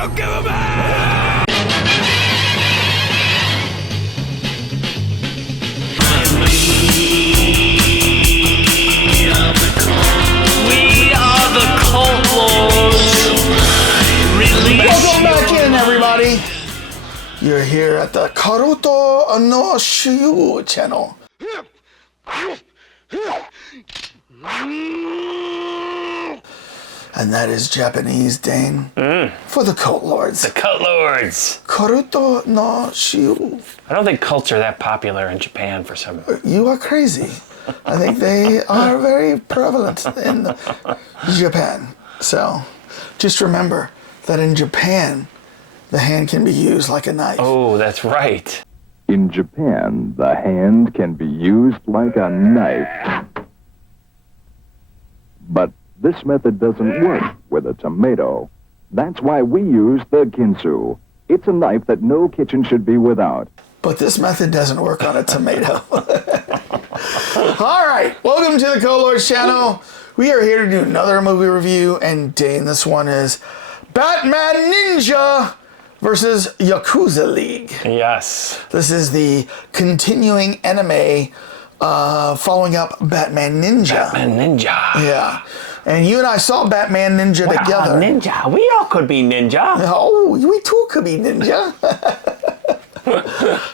Don't give him back! We are the Cult Lords. Welcome back in, everybody. You're here at the Karuto no Shiyu channel. And that is Japanese, Dane, for the Cult Lords. The Cult Lords. Karuto no Shiyu. I don't think cults are that popular in Japan for some reason. You are crazy. I think they are very prevalent in Japan. So just remember that in Japan, the hand can be used like a knife. Oh, that's right. In Japan, the hand can be used like a knife. But this method doesn't work with a tomato. That's why we use the ginsu. It's a knife that no kitchen should be without. But this method doesn't work on a tomato. All right, welcome to the Cult Lords channel. We are here to do another movie review, and Dane, this one is Batman Ninja versus Yakuza League. Yes. This is the continuing anime following up Batman Ninja. Batman Ninja. Yeah. And you and I saw Batman Ninja together. Ninja. We all could be ninja. Oh, we too could be ninja.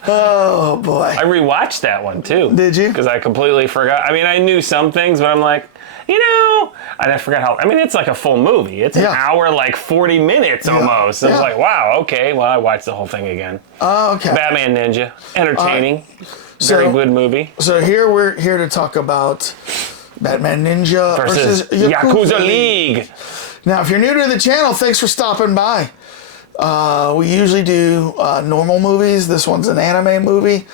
Oh, boy. I rewatched that one, too. Did you? Because I completely forgot. I mean, I knew some things, but I'm like, you know, and I forgot how, I mean, it's like a full movie. It's an hour, like 40 minutes almost. So it's like, wow, okay. Well, I watched the whole thing again. Oh, okay. Batman Ninja. Entertaining. Very good movie. So here we're here to talk about Batman Ninja versus Yakuza League. Now, if you're new to the channel, thanks for stopping by. We usually do normal movies. This one's an anime movie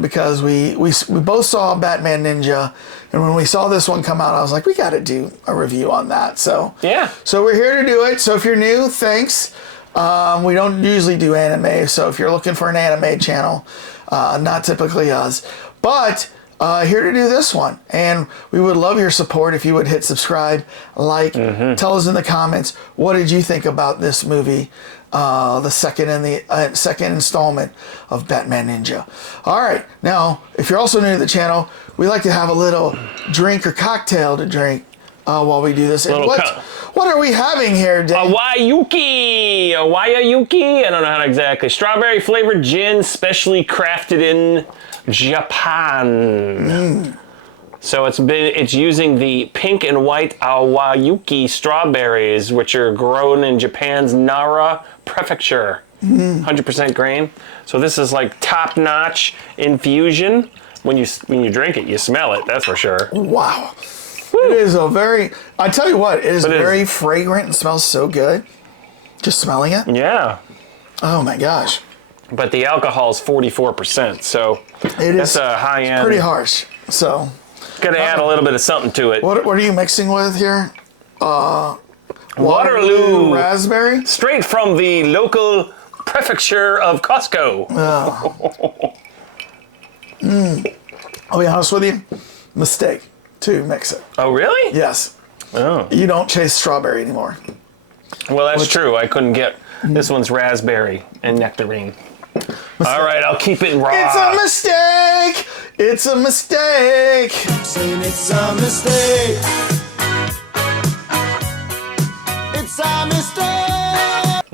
because we both saw Batman Ninja, and when we saw this one come out, I was like, we got to do a review on that. So yeah. So we're here to do it. So if you're new, thanks. We don't usually do anime, so if you're looking for an anime channel, not typically us, but here to do this one. And we would love your support if you would hit subscribe, like, tell us in the comments, what did you think about this movie, the second installment of Batman Ninja. All right, now, if you're also new to the channel, we like to have a little drink or cocktail to drink while we do this. And what are we having here, Dave? Wayuki. I don't know how to exactly. Strawberry flavored gin, specially crafted in Japan. So it's using the pink and white Awayuki strawberries, which are grown in Japan's Nara prefecture. 100% grain. So this is like top-notch infusion. When you drink it, you smell it. That's for sure. Wow. It is I tell you what, it is very fragrant and smells so good. Just smelling it? Yeah. Oh my gosh. But the alcohol is 44%, so that's a high end. Pretty harsh. So gotta add a little bit of something to it. What are you mixing with here? Waterloo raspberry? Straight from the local prefecture of Costco. I'll be honest with you, mistake to mix it. Oh, really? Yes. Oh. You don't chase strawberry anymore. Well, that's true. I couldn't get, this one's raspberry and nectarine. All right, I'll keep it raw. It's a mistake! It's a mistake! Saying it's a mistake. It's a mistake.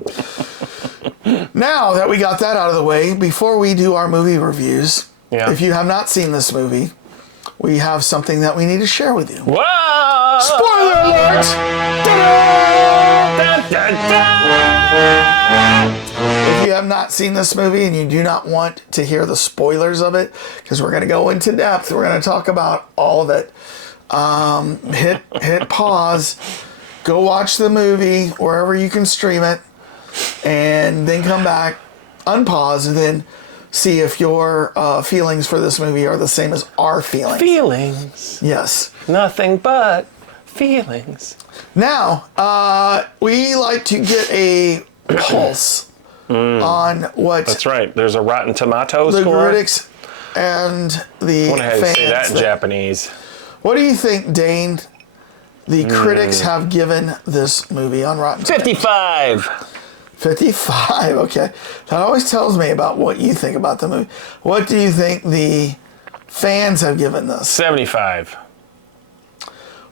Now that we got that out of the way, before we do our movie reviews, if you have not seen this movie, we have something that we need to share with you. Whoa! Spoiler alert! Dun, dun, dun. If you have not seen this movie and you do not want to hear the spoilers of it, because we're going to go into depth, we're going to talk about all of it. Hit pause, go watch the movie wherever you can stream it, and then come back, unpause, and then see if your feelings for this movie are the same as our feelings. Feelings. Yes. Nothing but feelings. Now, we like to get a pulse on what... That's right. There's a Rotten Tomatoes the score. critics and the I wonder how you fans. say that in Japanese. What do you think, Dane, the critics have given this movie on Rotten Tomatoes? 55. 55. Okay. That always tells me about what you think about the movie. What do you think the fans have given this? 75.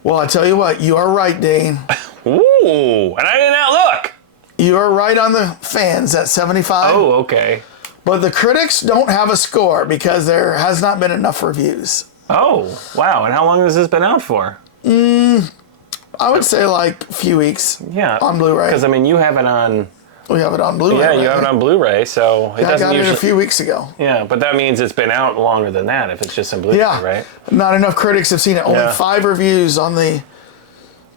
Well, I tell you what, you are right, Dane. Ooh, and I did not look. You are right on the fans at 75. Oh, okay. But the critics don't have a score because there has not been enough reviews. Oh, wow. And how long has this been out for? I would say like a few weeks. Yeah. On Blu-ray. Because, I mean, you have it on... We have it on Blu-ray. Yeah, you have it on Blu-ray, so it I doesn't got usually... it a few weeks ago. Yeah, but that means it's been out longer than that if it's just on Blu-ray, Yeah. right? Not enough critics have seen it. Only Yeah. 5 reviews on the You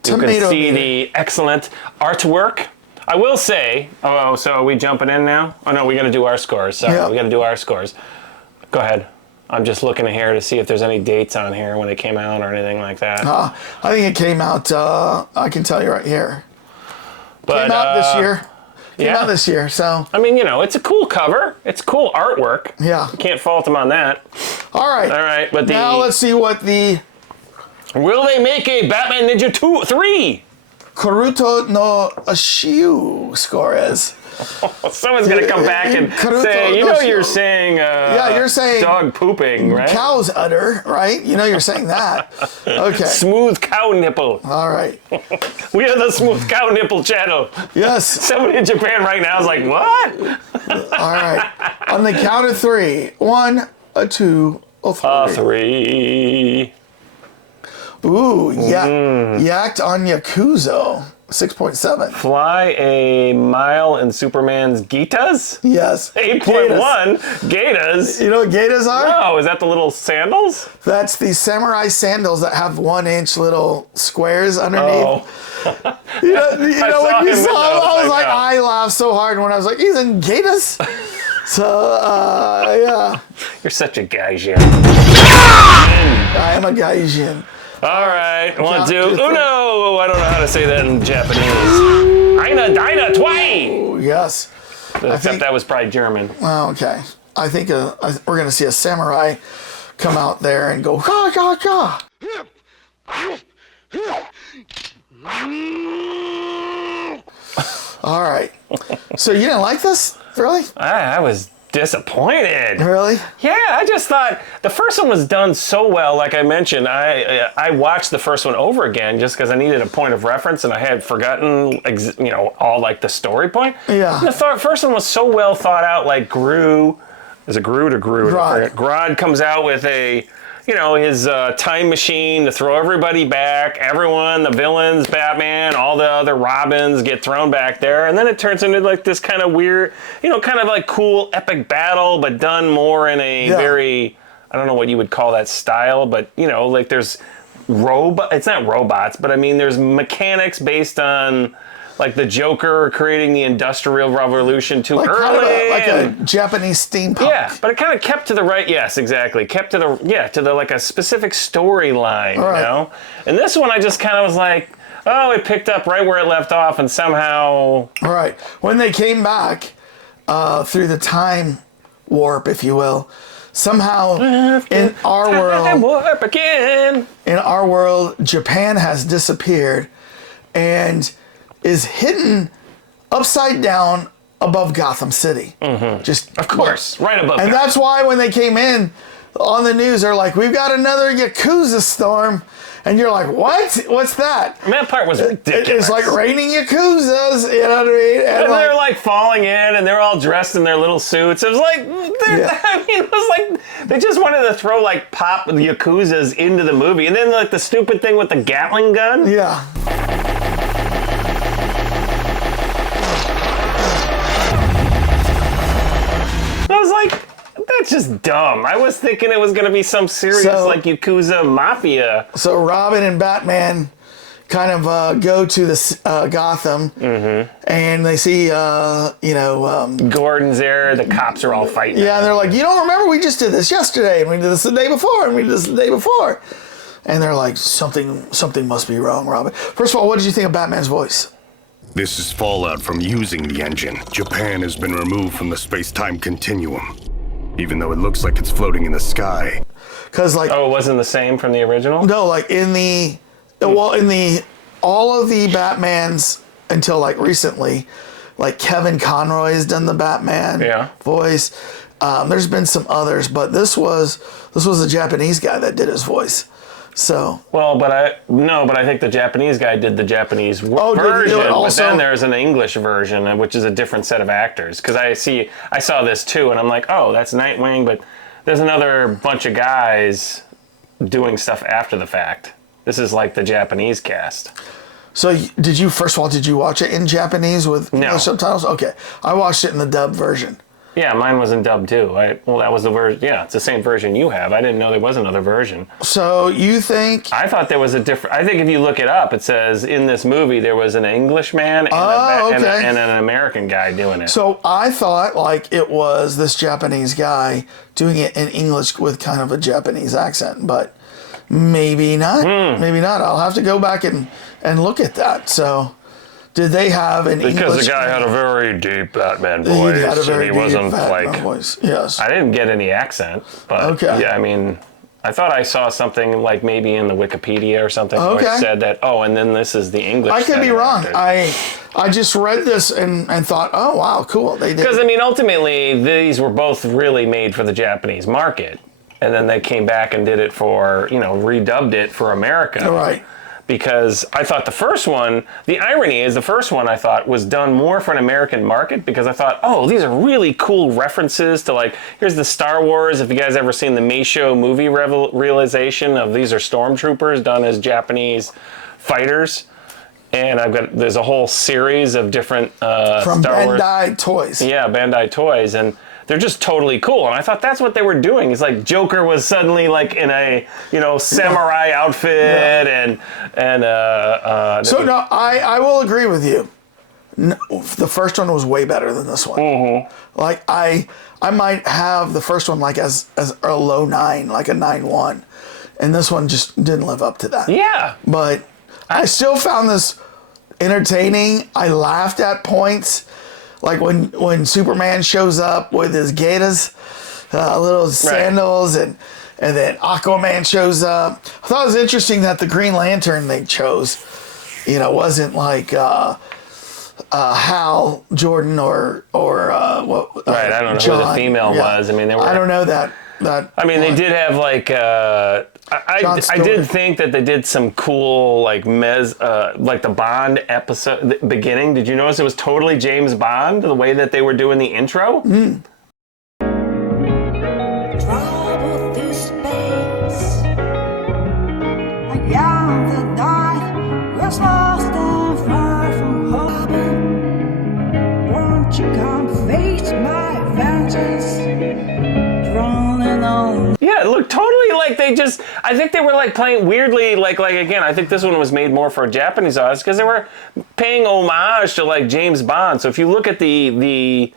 tomato can see meter. the excellent artwork. I will say... Oh, so are we jumping in now? Oh, no, we got to do our scores. Sorry, Yeah. we got to do our scores. Go ahead. I'm just looking here to see if there's any dates on here when it came out or anything like that. I think it came out, I can tell you right here. But, Came out this year. Came out this year, so. I mean, you know, it's a cool cover. It's cool artwork. Yeah. Can't fault them on that. All right. All right, but Now let's see what the will they make a Batman Ninja 3? Karuto no Ashiu score is. Someone's gonna come back and say, you know, you're saying, you're saying dog pooping, right? Cow's udder, right? You know you're saying that. Okay. Smooth cow nipple. All right. We are the Smooth Cow Nipple channel. Yes. Someone in Japan right now is like, what? All right. On the count of 3. 1, 2, 3. 3. Ooh, yacked on Yakuza. 6.7. Fly a mile in Superman's Gitas? Yes. 8.1. Gatas? You know what Gatas are? Oh, is that the little sandals? That's the samurai sandals that have 1-inch little squares underneath. Oh. You know when you saw him in saw them, I was those, like, yeah. I laughed so hard when I was like, he's in Gatas? So, yeah. You're such a gaijin. I am a gaijin. All right, 1, 2, Yeah. uno. I don't know how to say that in Japanese. Aina, dina, twine. Oh, yes. Except that was probably German. Oh, okay. I think we're going to see a samurai come out there and go, ha, ha, ha. All right. So you didn't like this? Really? I was disappointed. Really? Yeah, I just thought the first one was done so well. Like I mentioned, I watched the first one over again just because I needed a point of reference and I had forgotten, all like the story point. Yeah. And the first one was so well thought out. Like is it Groot or Groot? Grodd. Grodd comes out with his time machine to throw everybody back. Everyone, the villains, Batman, all the other Robins get thrown back there. And then it turns into like this kind of weird, kind of like cool epic battle, but done more in a very, I don't know what you would call that style, but like there's it's not robots, but I mean there's mechanics based on like the Joker creating the Industrial Revolution too Like early. kind of a Japanese steampunk. Yeah, but it kind of kept to the right. Yes, exactly. Kept to the like a specific storyline, Right. And this one, I just kind of was like, oh, it picked up right where it left off, and somehow. Right. When they came back through the time warp, if you will, somehow in our Time world, warp again. Japan has disappeared and is hidden upside down above Gotham City. Mm-hmm. Just Of course, right above. And that. that's why when they came in on the news, they're like, we've got another Yakuza storm. And you're like, what? What's that? And that part was ridiculous. It's like raining Yakuzas, you know what I mean? And they're like falling in, and they're all dressed in their little suits. It was like, I mean, it was like they just wanted to throw like pop the Yakuzas into the movie, and then like the stupid thing with the Gatling gun. Yeah. I was like, that's just dumb. I was thinking it was going to be some serious like Yakuza mafia. So Robin and Batman kind of go to this Gotham, and they see, Gordon's there. The cops are all fighting. yeah, and they're like, you don't remember? We just did this yesterday, and we did this the day before, and we did this the day before. And they're like, something must be wrong, Robin. First of all, what did you think of Batman's voice? This is fallout from using the engine. Japan has been removed from the space-time continuum, even though it looks like it's floating in the sky. Because like, Oh, it wasn't the same from the original? no, like in all of the Batmans until like recently, like Kevin Conroy has done the Batman voice. There's been some others, but this was a Japanese guy that did his voice. So but I think the Japanese guy did the Japanese version, but then there's an English version, which is a different set of actors. Because I saw this too, and I'm like, oh, that's Nightwing, but there's another bunch of guys doing stuff after the fact. This is like the Japanese cast. So did you watch it in Japanese with English subtitles? Okay, I watched it in the dub version. Yeah, mine was in dub too. That was the version. Yeah, it's the same version you have. I didn't know there was another version. So you think? I thought there was a different. I think if you look it up, it says in this movie there was an Englishman and an American guy doing it. So I thought like it was this Japanese guy doing it in English with kind of a Japanese accent, but maybe not. Maybe not. I'll have to go back and look at that. So. Did they have an English? Because the guy had a very deep Batman voice. He had a very and deep wasn't Batman voice. Yes. I didn't get any accent, but yeah, I mean, I thought I saw something like maybe in the Wikipedia or something where it said that. Oh, and then this is the English. I could be wrong. I just read this and thought, oh wow, cool. They did. Because I mean, ultimately, these were both really made for the Japanese market, and then they came back and did it for redubbed it for America. Right. Because I thought the first one, the irony is the first one I thought was done more for an American market because I thought, oh, these are really cool references to like, here's the Star Wars. If you guys ever seen the Meisho movie realization of these are stormtroopers done as Japanese fighters. And there's a whole series of different from Star Wars. Bandai Toys. Yeah, Bandai Toys. And they're just totally cool. And I thought that's what they were doing. It's like Joker was suddenly like in a, samurai outfit So no, I will agree with you. No, the first one was way better than this one. Mm-hmm. Like I might have the first one like as a low 9, like a 9.1. And this one just didn't live up to that. Yeah. But I still found this entertaining. I laughed at points. Like when Superman shows up with his gaiters, little sandals, and then Aquaman shows up. I thought it was interesting that the Green Lantern they chose, wasn't like Hal Jordan or what? Right, I don't know John. who the female was. I mean, I don't know that. I mean, they did have like. I did think that they did some cool like like the Bond episode the beginning. Did you notice it was totally James Bond the way that they were doing the intro? Mm. Travel through space. Beyond the dark, was lost and far from home. Won't you come face my vengeance? Rolling on. Yeah, it looked totally like I think they were like playing weirdly, like again, I think this one was made more for a Japanese audience because they were paying homage to like James Bond. So if you look at the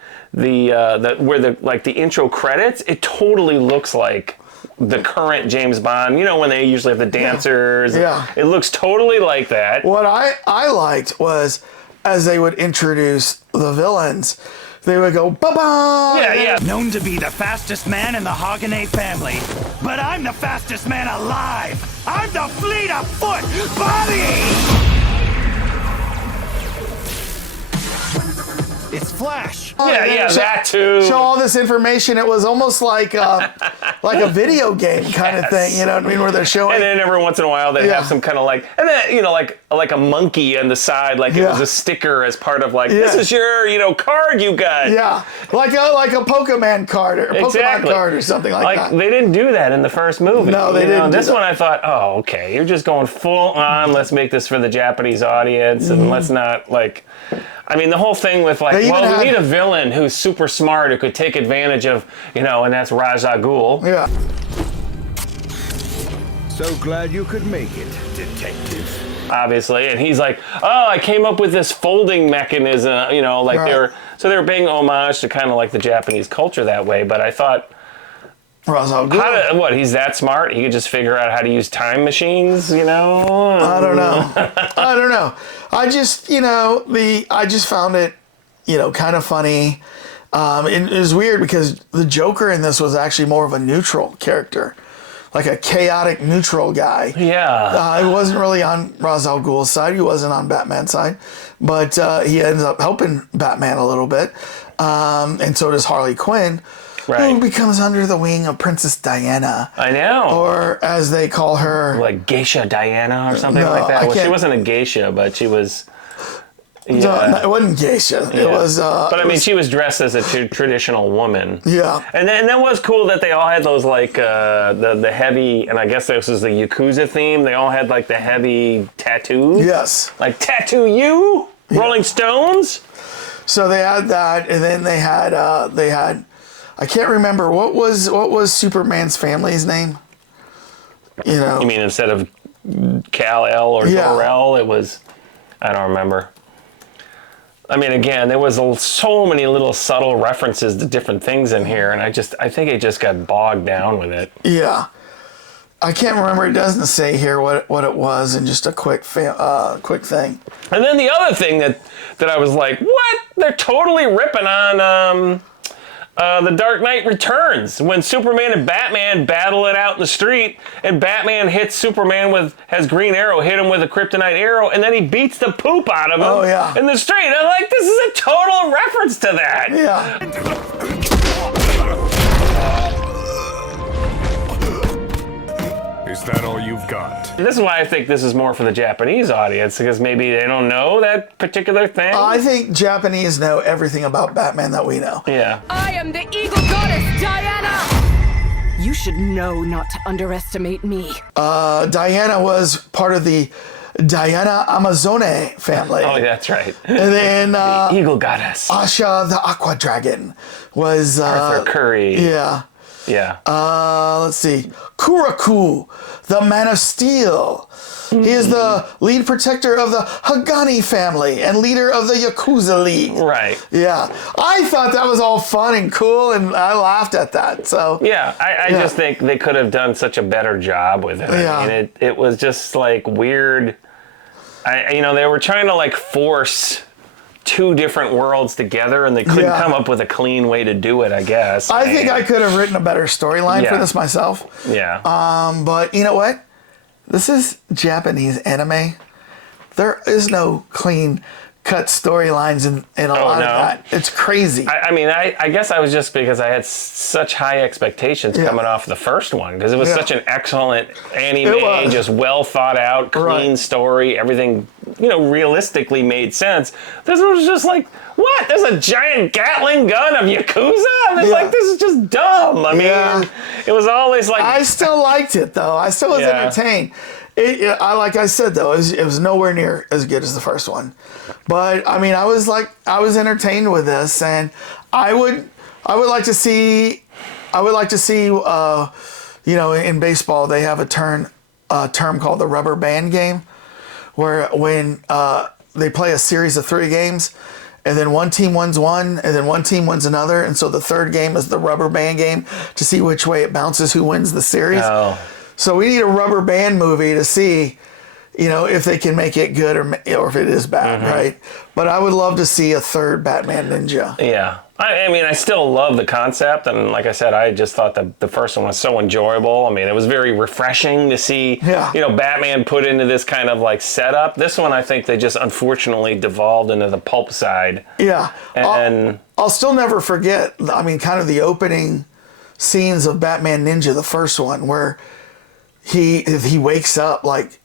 intro credits, it totally looks like the current James Bond, when they usually have the dancers. Yeah. It looks totally like that. What I liked was as they would introduce the villains, they would go, ba-ba! Yeah. Known to be the fastest man in the Haganate family, but I'm the fastest man alive! I'm the fleet of foot body! It's Flash! Yeah, that too. Show all this information. It was almost like a video game kind of thing, you know what I mean? Where they're showing. And then every once in a while they have some kind of like, and then like a monkey on the side, like it was a sticker as part of like this is your card you got. Yeah, like a Pokemon card or a Pokemon card or something like that. They didn't do that in the first movie. No, they didn't. This one I thought, oh, okay, you're just going full on. Let's make this for the Japanese audience, and let's not like. I mean, the whole thing with like, we need a villain who's super smart who could take advantage of, and that's Raja Ghul. Yeah. So glad you could make it, detective. Obviously, and he's like, oh, I came up with this folding mechanism, like they were paying homage to kind of like the Japanese culture that way. But I thought, Raza Ghul. He's that smart? He could just figure out how to use time machines, I don't know. I just, I just found it, kind of funny. It was weird because the Joker in this was actually more of a neutral character. like a chaotic neutral guy. Yeah. He wasn't really on Ra's al Ghul's side. He wasn't on Batman's side, but he ends up helping Batman a little bit, and so does Harley Quinn, who becomes under the wing of Princess Diana. I know. Or as they call her, like Geisha Diana or something like that. Well, she wasn't a geisha, but she was. Yeah. No, it wasn't geisha. Yeah. It was. But I mean, she was dressed as a traditional woman. Yeah. And that was cool that they all had those like the heavy, and I guess this is the Yakuza theme. They all had like the heavy tattoos. Yes. Like Tattoo You, Rolling Stones. So they had that, and then they had I can't remember what was Superman's family's name. You know. You mean instead of Kal-El or Jor-El, it was, I don't remember. I mean, again, there was so many little subtle references to different things in here, and I think it just got bogged down with it. Yeah. I can't remember. It doesn't say here what it was, and just a quick thing. And then the other thing that I was like, what? They're totally ripping on The Dark Knight Returns, when Superman and Batman battle it out in the street, and Batman hits Superman has Green Arrow hit him with a kryptonite arrow, and then he beats the poop out of him in the street. I'm like, this is a total reference to that. Yeah. Is that all you've got? This is why I think this is more for the Japanese audience, because maybe they don't know that particular thing. I think Japanese know everything about Batman that we know. Yeah. I am the eagle goddess, Diana! You should know not to underestimate me. Diana was part of the Diana Amazone family. Oh, that's right. And then the Eagle Goddess. Asha the Aqua Dragon was Arthur Curry. Yeah. Yeah. Let's see. Kuraku, the Man of Steel. He is the lead protector of the Hagani family and leader of the Yakuza League. Right. Yeah. I thought that was all fun and cool, and I laughed at that. So. Yeah, I just think they could have done such a better job with it. Yeah. I mean, it was just like weird. They were trying to like force two different worlds together, and they couldn't come up with a clean way to do it, I guess. I think I could have written a better storyline for this myself. Yeah. But you know what? This is Japanese anime. There is no clean cut storylines in a lot of that. It's crazy. I guess I was just because I had such high expectations coming off the first one, because it was such an excellent anime, just well thought out, clean story, everything, realistically made sense. This was just like, what? There's a giant Gatling gun of Yakuza? And it's like, this is just dumb. I mean, it was always like... I still liked it, though. I still was entertained. Like I said, though, it was nowhere near as good as the first one. But I mean, I was entertained with this, and I would like to see, in baseball they have a term called the rubber band game, where when they play a series of 3 games, and then one team wins one, and then one team wins another, and so the third game is the rubber band game to see which way it bounces, who wins the series. Oh. So we need a rubber band movie to see, if they can make it good or if it is bad, right? But I would love to see a third Batman Ninja. Yeah. I mean, I still love the concept, and like I said, I just thought the first one was so enjoyable. I mean, it was very refreshing to see, Batman put into this kind of like setup. This one, I think they just unfortunately devolved into the pulp side. Yeah. And I'll still never forget, kind of the opening scenes of Batman Ninja, the first one, where he wakes up like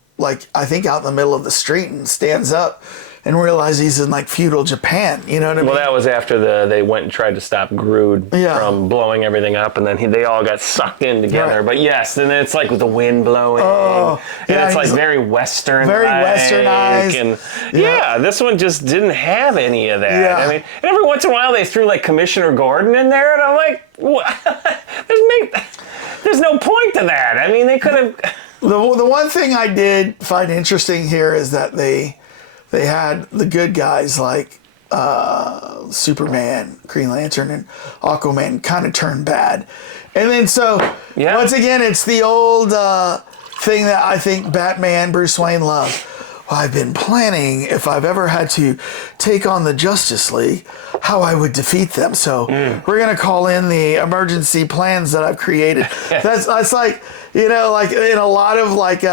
I think out in the middle of the street and stands up and realizes he's in like feudal Japan. You know what I mean? Well, that was after they went and tried to stop Groot from blowing everything up, and then they all got sucked in together. Right. But yes, and then it's like with the wind blowing, and it's like very westernized. Very westernized. And this one just didn't have any of that. Yeah. I mean, and every once in a while they threw like Commissioner Gordon in there, and I'm like, what? There's no point to that. I mean, they could have... The one thing I did find interesting here is that they had the good guys like Superman, Green Lantern, and Aquaman kind of turn bad. And then once again, it's the old thing that I think Batman, Bruce Wayne loves. I've been planning if I've ever had to take on the Justice League, how I would defeat them. So we're going to call in the emergency plans that I've created. That's like, you know, like in a lot of like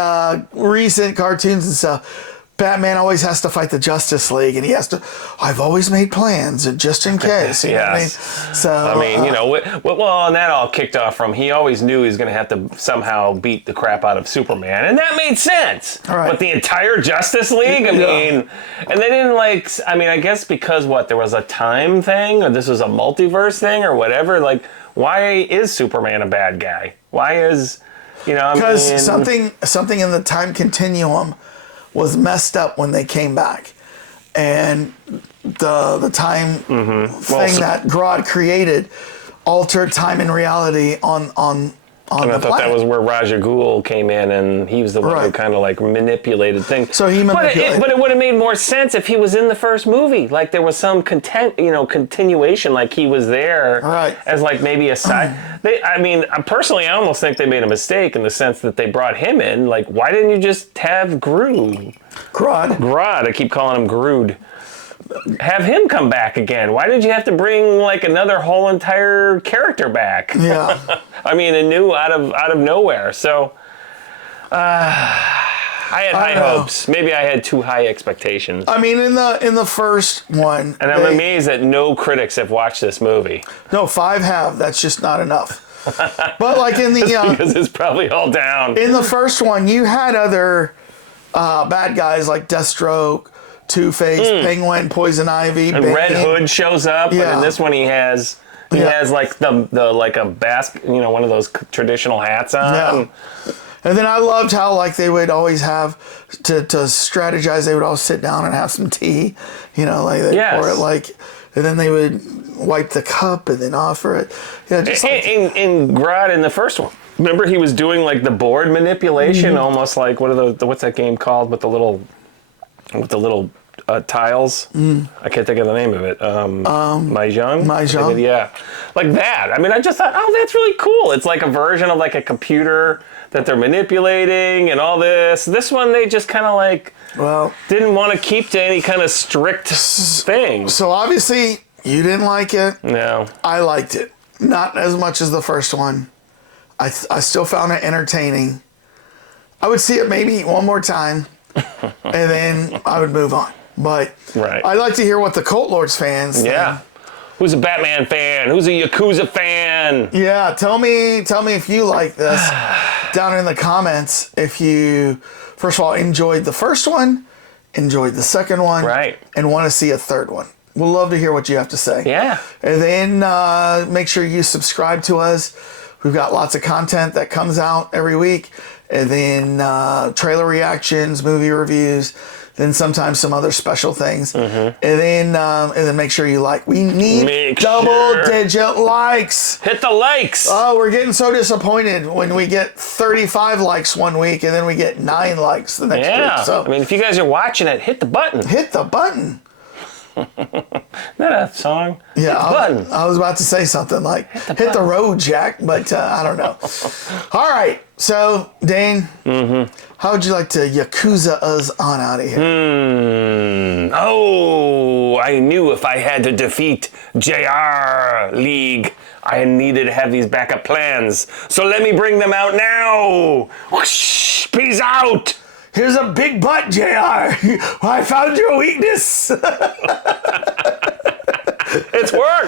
recent cartoons and stuff, Batman always has to fight the Justice League, and he has to. I've always made plans, and just in case. You know what I mean? So I mean, you know, well, and that all kicked off from he always knew he was going to have to somehow beat the crap out of Superman, and that made sense. Right. But the entire Justice League, I mean, and they didn't like. I mean, I guess because there was a time thing, or this was a multiverse thing, or whatever. Like, why is Superman a bad guy? Why is, you know, because something in the time continuum was messed up when they came back, and the time thing that Grodd created altered time and reality on and I thought that was where Raja Ghul came in, and he was the one who kind of like manipulated things. So he manipulated. But it would have made more sense if he was in the first movie. Like there was some continuation, like he was there as like maybe a side. I mean, personally, I almost think they made a mistake in the sense that they brought him in. Like, why didn't you just have Grodd? I keep calling him Grood. Have him come back again. Why did you have to bring like another whole entire character back? Yeah. I mean, out of nowhere. So I had high hopes. Maybe I had too high expectations. I mean, in the first one, and I'm amazed that no critics have watched this movie. No, 5 have. That's just not enough. But like in the because it's probably all down. In the first one, you had other bad guys like Deathstroke, Two-Face, Penguin, Poison Ivy, and Bane. Red Hood shows up, but in this one he has like the like a one of those traditional hats on. Yeah. And then I loved how like they would always have to strategize. They would all sit down and have some tea, like they pour it like, and then they would wipe the cup and then offer it. Yeah, just in Grodd in the first one. Remember he was doing like the board manipulation, almost like what's that game called with the little tiles? I can't think of the name of it. Mahjong? Yeah. Like that. I mean, I just thought, that's really cool. It's like a version of like a computer that they're manipulating and all this. This one, they just kind of like didn't want to keep to any kind of strict thing. So obviously, you didn't like it. No. I liked it. Not as much as the first one. I still found it entertaining. I would see it maybe one more time. And then I would move on. But I'd like to hear what the Cult Lords fans think. Yeah. Who's a Batman fan? Who's a Yakuza fan? Yeah, tell me if you like this down in the comments. If you, first of all, enjoyed the first one, enjoyed the second one, and want to see a third one. We'll love to hear what you have to say. Yeah. And then make sure you subscribe to us. We've got lots of content that comes out every week. And then trailer reactions, movie reviews, then sometimes some other special things. And then make sure you like. We need double-digit likes. Hit the likes. Oh, we're getting so disappointed when we get 35 likes one week and then we get 9 likes the next week. So I mean, if you guys are watching it, hit the button. Hit the button. Isn't that a song? Yeah, button. I was about to say something like hit the road, Jack, but I don't know. All right, so Dane, how would you like to Yakuza us on out of here? Oh, I knew if I had to defeat JR League, I needed to have these backup plans. So let me bring them out now. Whoosh, peace out. Here's a big butt, JR. I found your weakness. It's worked.